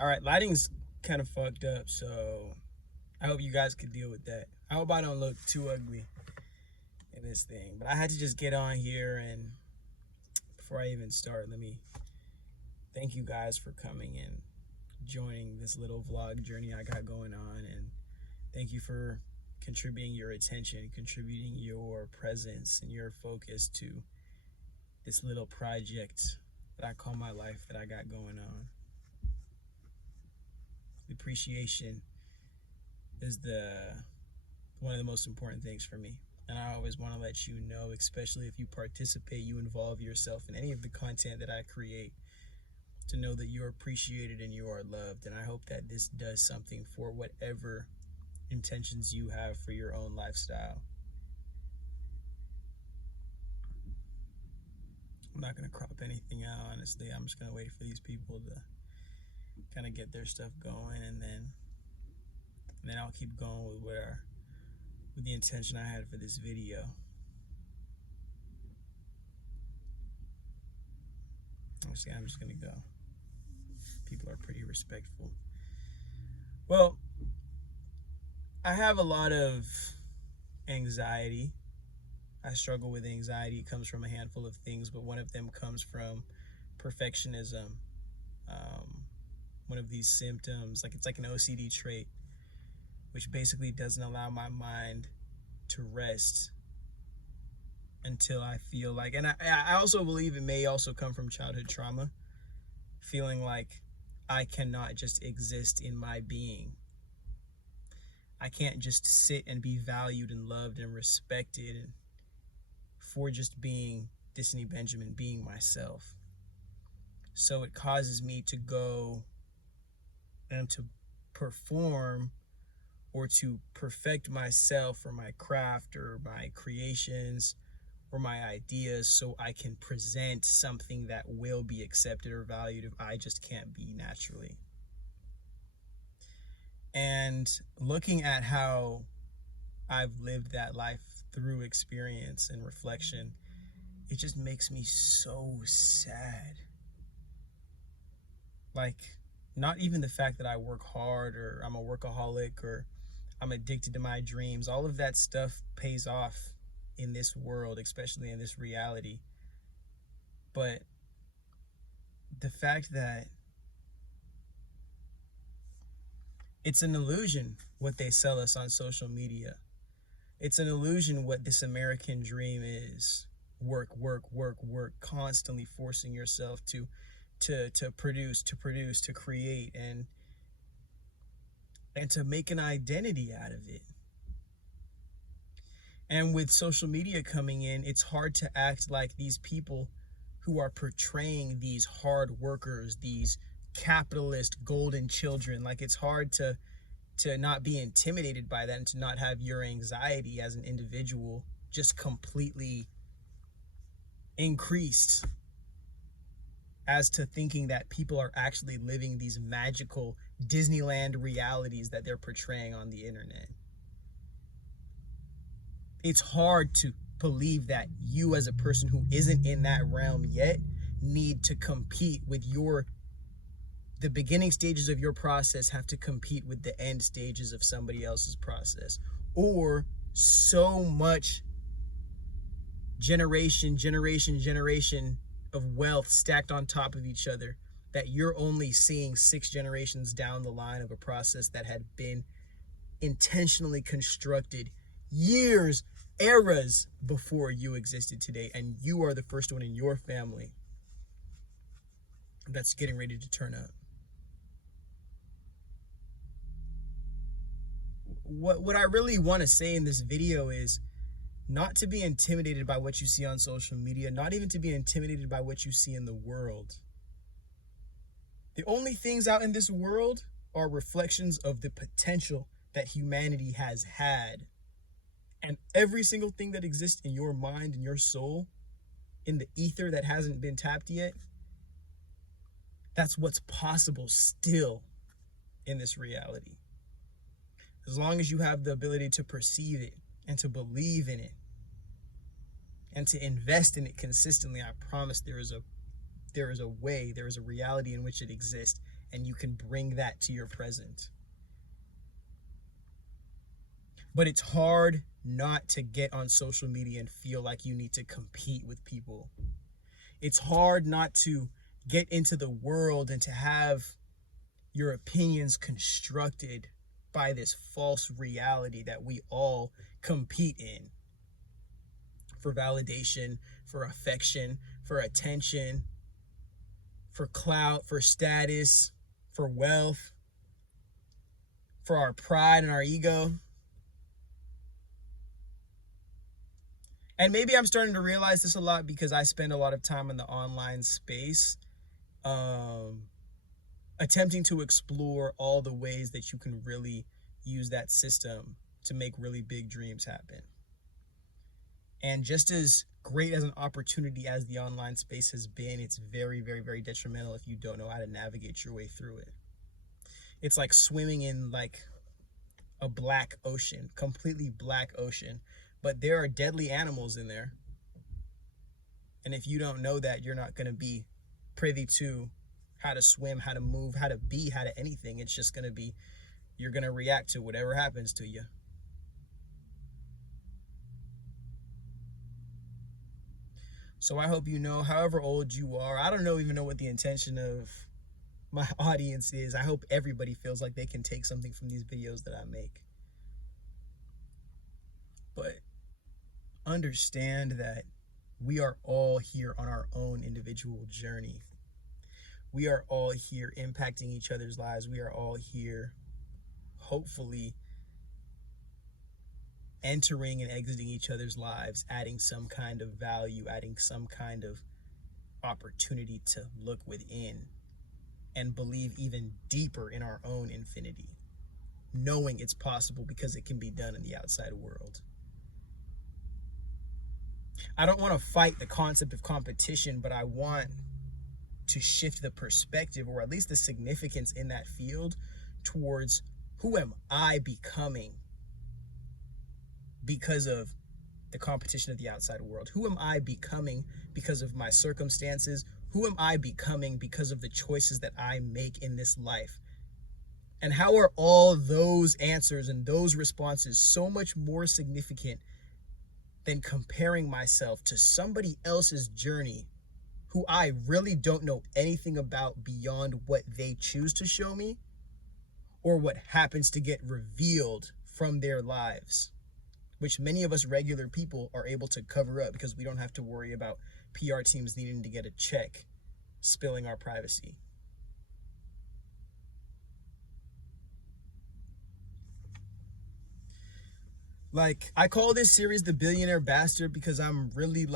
All right, lighting's kind of fucked up, so I hope you guys could deal with that. I hope I don't look too ugly in this thing, but I had to just get on here, and before I even start, let me thank you guys for coming and joining this little vlog journey I got going on, and thank you for contributing your attention, contributing your presence and your focus to this little project that I call my life that I got going on. Appreciation is one of the most important things for me, and I always want to let you know, especially if you participate, you involve yourself in any of the content that I create, to know that you're appreciated and you are loved. And I hope that this does something for whatever intentions you have for your own lifestyle. I'm not going to crop anything out, honestly. I'm just going to wait for these people to kind of get their stuff going, and then I'll keep going with the intention I had for this video. Honestly, I'm just gonna go. People are pretty respectful. Well, I have a lot of anxiety. I struggle with anxiety. It comes from a handful of things, but one of them comes from perfectionism. One of these symptoms, it's like an OCD trait, which basically doesn't allow my mind to rest until I feel like, and I also believe it may also come from childhood trauma, feeling like I cannot just exist in my being. I can't just sit and be valued and loved and respected for just being Disney Benjamin, being myself. So it causes me to go and to perform or to perfect myself or my craft or my creations or my ideas so I can present something that will be accepted or valued if I just can't be naturally. And looking at how I've lived that life through experience and reflection, it just makes me so sad. Like, not even the fact that I work hard or I'm a workaholic or I'm addicted to my dreams. All of that stuff pays off in this world, especially in this reality. But the fact that it's an illusion what they sell us on social media. It's an illusion what this American dream is. Work, constantly forcing yourself to produce, to create, and to make an identity out of it. And with social media coming in, it's hard to act like these people who are portraying these hard workers, these capitalist golden children. Like, it's hard to not be intimidated by that and to not have your anxiety as an individual just completely increased as to thinking that people are actually living these magical Disneyland realities that they're portraying on the internet. It's hard to believe that you, as a person who isn't in that realm yet, need to compete with the beginning stages of your process have to compete with the end stages of somebody else's process, or so much generation of wealth stacked on top of each other that you're only seeing 6 generations down the line of a process that had been intentionally constructed years, eras before you existed today, and you are the first one in your family that's getting ready to turn up. What I really want to say in this video is not to be intimidated by what you see on social media, not even to be intimidated by what you see in the world. The only things out in this world are reflections of the potential that humanity has had. And every single thing that exists in your mind and your soul, in the ether that hasn't been tapped yet, that's what's possible still in this reality. As long as you have the ability to perceive it and to believe in it and to invest in it consistently, I promise there is a way, there is a reality in which it exists, and you can bring that to your present. But it's hard not to get on social media and feel like you need to compete with people. It's hard not to get into the world and to have your opinions constructed by this false reality that we all compete in for validation, for affection, for attention, for clout, for status, for wealth, for our pride and our ego. And maybe I'm starting to realize this a lot because I spend a lot of time in the online space, attempting to explore all the ways that you can really use that system to make really big dreams happen. And just as great as an opportunity as the online space has been, it's very, very, very detrimental if you don't know how to navigate your way through it. It's like swimming in like a black ocean, completely black ocean, but there are deadly animals in there. And if you don't know that, you're not going to be privy to how to swim, how to move, how to be, how to anything. It's just going to be, you're going to react to whatever happens to you. So I hope you know, however old you are, I don't even know what the intention of my audience is. I hope everybody feels like they can take something from these videos that I make. But understand that we are all here on our own individual journey. We are all here impacting each other's lives. We are all here, hopefully, entering and exiting each other's lives, adding some kind of value, adding some kind of opportunity to look within and believe even deeper in our own infinity, knowing it's possible because it can be done in the outside world. I don't want to fight the concept of competition, but I want to shift the perspective, or at least the significance in that field, towards who am I becoming because of the competition of the outside world? Who am I becoming because of my circumstances? Who am I becoming because of the choices that I make in this life? And how are all those answers and those responses so much more significant than comparing myself to somebody else's journey who I really don't know anything about beyond what they choose to show me or what happens to get revealed from their lives, which many of us regular people are able to cover up because we don't have to worry about PR teams needing to get a check spilling our privacy. Like, I call this series the Billionaire Bastard because I really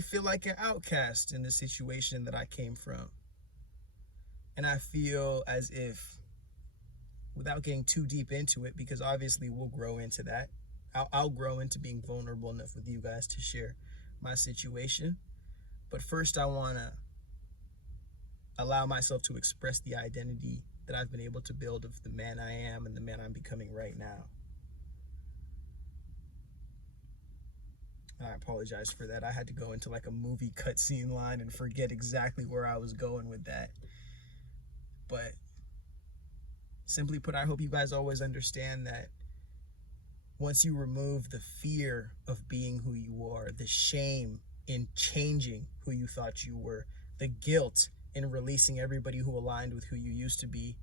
feel like an outcast in the situation that I came from. And I feel as if, without getting too deep into it, because obviously we'll grow into that, I'll grow into being vulnerable enough with you guys to share my situation. But first, I want to allow myself to express the identity that I've been able to build of the man I am and the man I'm becoming right now. I apologize for that. I had to go into like a movie cutscene line and forget exactly where I was going with that. But simply put, I hope you guys always understand that once you remove the fear of being who you are, the shame in changing who you thought you were, the guilt in releasing everybody who aligned with who you used to be,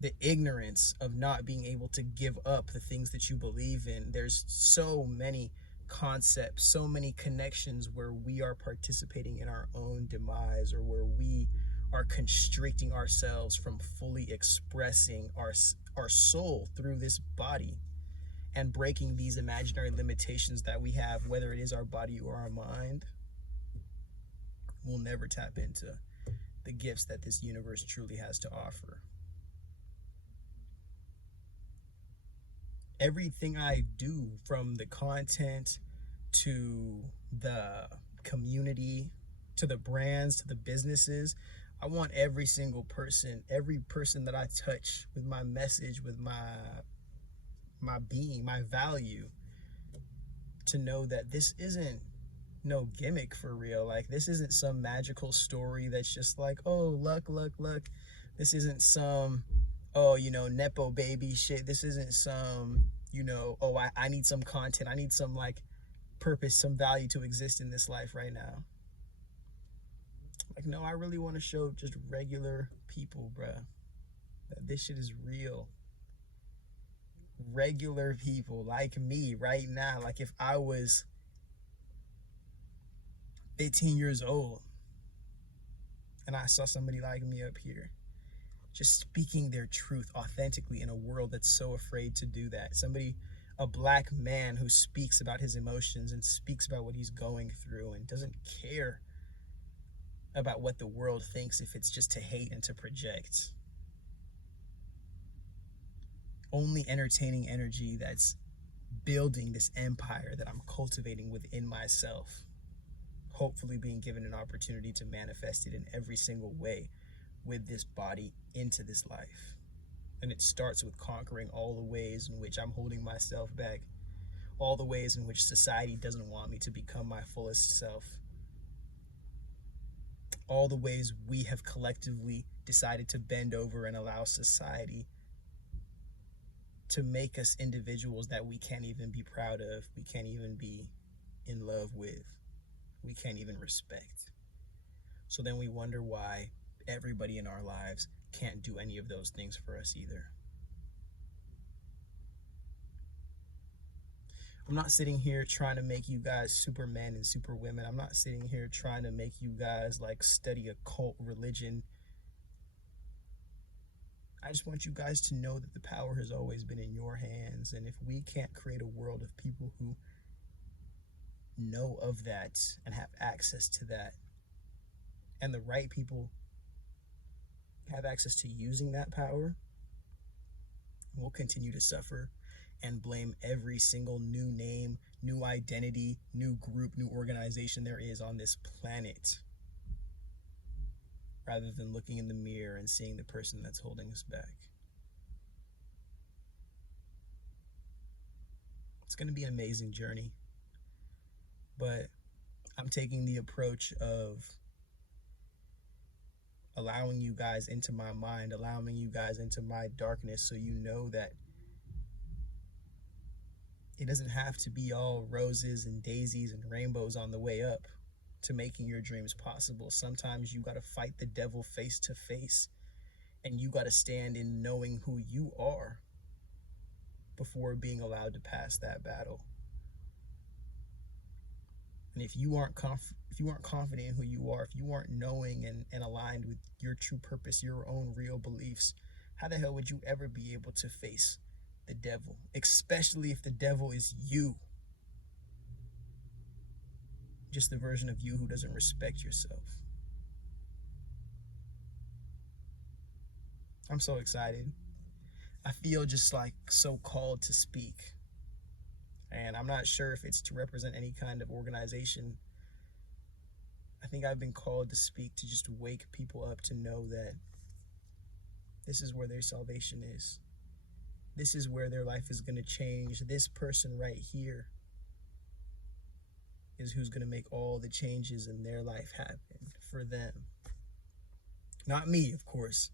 the ignorance of not being able to give up the things that you believe in, there's so many concepts, so many connections where we are participating in our own demise, or where we are constricting ourselves from fully expressing our soul through this body and breaking these imaginary limitations that we have, whether it is our body or our mind. We'll never tap into the gifts that this universe truly has to offer. Everything I do, from the content to the community to the brands to the businesses, I want every single person, every person that I touch with my message, with my being, my value, to know that this isn't no gimmick for real. Like, this isn't some magical story that's just like, oh, luck, luck, luck. This isn't some, oh, Nepo baby shit. This isn't some, oh, I need some content. I need some, like, purpose, some value to exist in this life right now. Like, no, I really want to show just regular people, bruh, that this shit is real. Regular people like me right now. Like, if I was 15 years old and I saw somebody like me up here just speaking their truth authentically in a world that's so afraid to do that. Somebody, a black man who speaks about his emotions and speaks about what he's going through and doesn't care about what the world thinks if it's just to hate and to project. Only entertaining energy that's building this empire that I'm cultivating within myself. Hopefully being given an opportunity to manifest it in every single way with this body into this life. And it starts with conquering all the ways in which I'm holding myself back, all the ways in which society doesn't want me to become my fullest self, all the ways we have collectively decided to bend over and allow society to make us individuals that we can't even be proud of, we can't even be in love with, we can't even respect. So then we wonder why everybody in our lives can't do any of those things for us either. I'm not sitting here trying to make you guys supermen and superwomen. I'm not sitting here trying to make you guys like study a cult religion. I just want you guys to know that the power has always been in your hands. And if we can't create a world of people who know of that and have access to that, and the right people have access to using that power, we'll continue to suffer and blame every single new name, new identity, new group, new organization there is on this planet, rather than looking in the mirror and seeing the person that's holding us back. It's going to be an amazing journey, but I'm taking the approach of allowing you guys into my mind, allowing you guys into my darkness, so you know that it doesn't have to be all roses and daisies and rainbows on the way up to making your dreams possible. Sometimes you got to fight the devil face to face, and you got to stand in knowing who you are before being allowed to pass that battle. And if you aren't confident in who you are, if you aren't knowing and aligned with your true purpose, your own real beliefs, how the hell would you ever be able to face the devil? Especially if the devil is you. Just the version of you who doesn't respect yourself. I'm so excited. I feel just like so called to speak. And I'm not sure if it's to represent any kind of organization. I think I've been called to speak to just wake people up to know that this is where their salvation is. This is where their life is going to change. This person right here is who's going to make all the changes in their life happen for them. Not me, of course,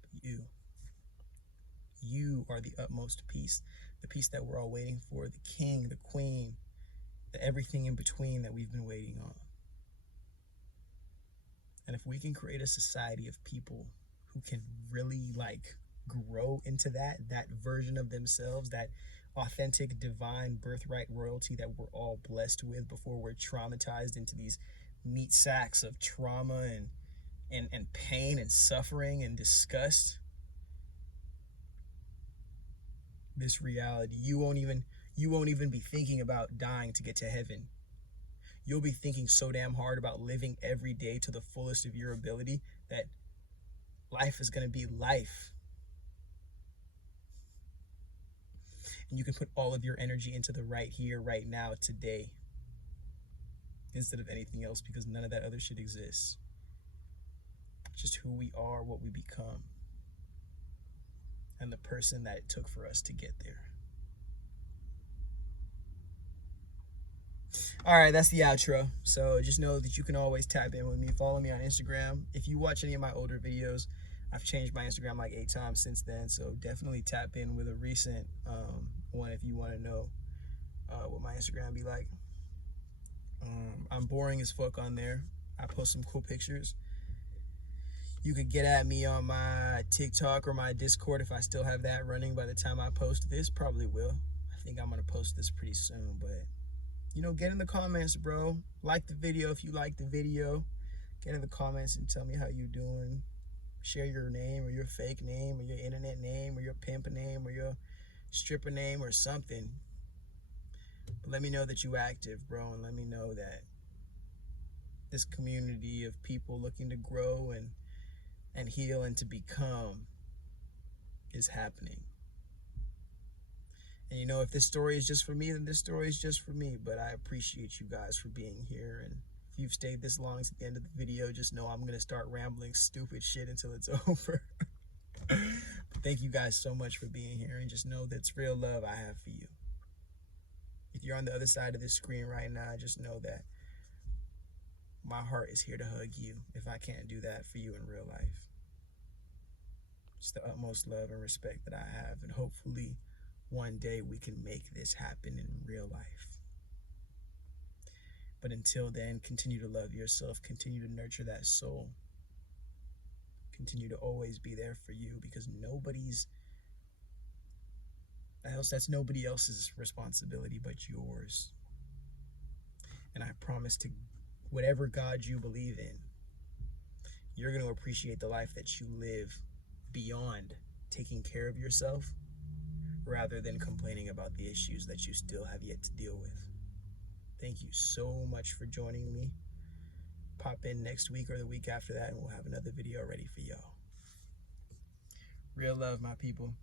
but you. You are the utmost peace, the peace that we're all waiting for, the king, the queen, the everything in between that we've been waiting on. And if we can create a society of people who can really like grow into that version of themselves, that authentic divine birthright royalty that we're all blessed with before we're traumatized into these meat sacks of trauma and pain and suffering and disgust, this reality, you won't even be thinking about dying to get to heaven. You'll be thinking so damn hard about living every day to the fullest of your ability that life is going to be life. And you can put all of your energy into the right here, right now, today, instead of anything else, because none of that other shit exists. It's just who we are, what we become, and the person that it took for us to get there. All right, that's the outro. So just know that you can always tap in with me. Follow me on Instagram. If you watch any of my older videos, I've changed my Instagram like 8 times since then. So definitely tap in with a recent one if you want to know what my Instagram be like. I'm boring as fuck on there. I post some cool pictures. You could get at me on my TikTok or my Discord if I still have that running by the time I post this. Probably will. I think I'm going to post this pretty soon, but you know, get in the comments, bro. Like the video if you like the video. Get in the comments and tell me how you doing. Share your name or your fake name or your internet name or your pimp name or your stripper name or something. But let me know that you active, bro, and let me know that this community of people looking to grow and heal and to become is happening. And you know, if this story is just for me, then this story is just for me. But I appreciate you guys for being here. And if you've stayed this long to the end of the video, just know I'm going to start rambling stupid shit until it's over. But thank you guys so much for being here. And just know that's real love I have for you. If you're on the other side of this screen right now, just know that my heart is here to hug you if I can't do that for you in real life. It's the utmost love and respect that I have. And hopefully one day we can make this happen in real life. But until then, continue to love yourself. Continue to nurture that soul. Continue to always be there for you, because that's nobody else's responsibility but yours. And I promise to whatever God you believe in, you're going to appreciate the life that you live beyond taking care of yourself, rather than complaining about the issues that you still have yet to deal with. Thank you so much for joining me. Pop in next week or the week after that, and we'll have another video ready for y'all. Real love, my people.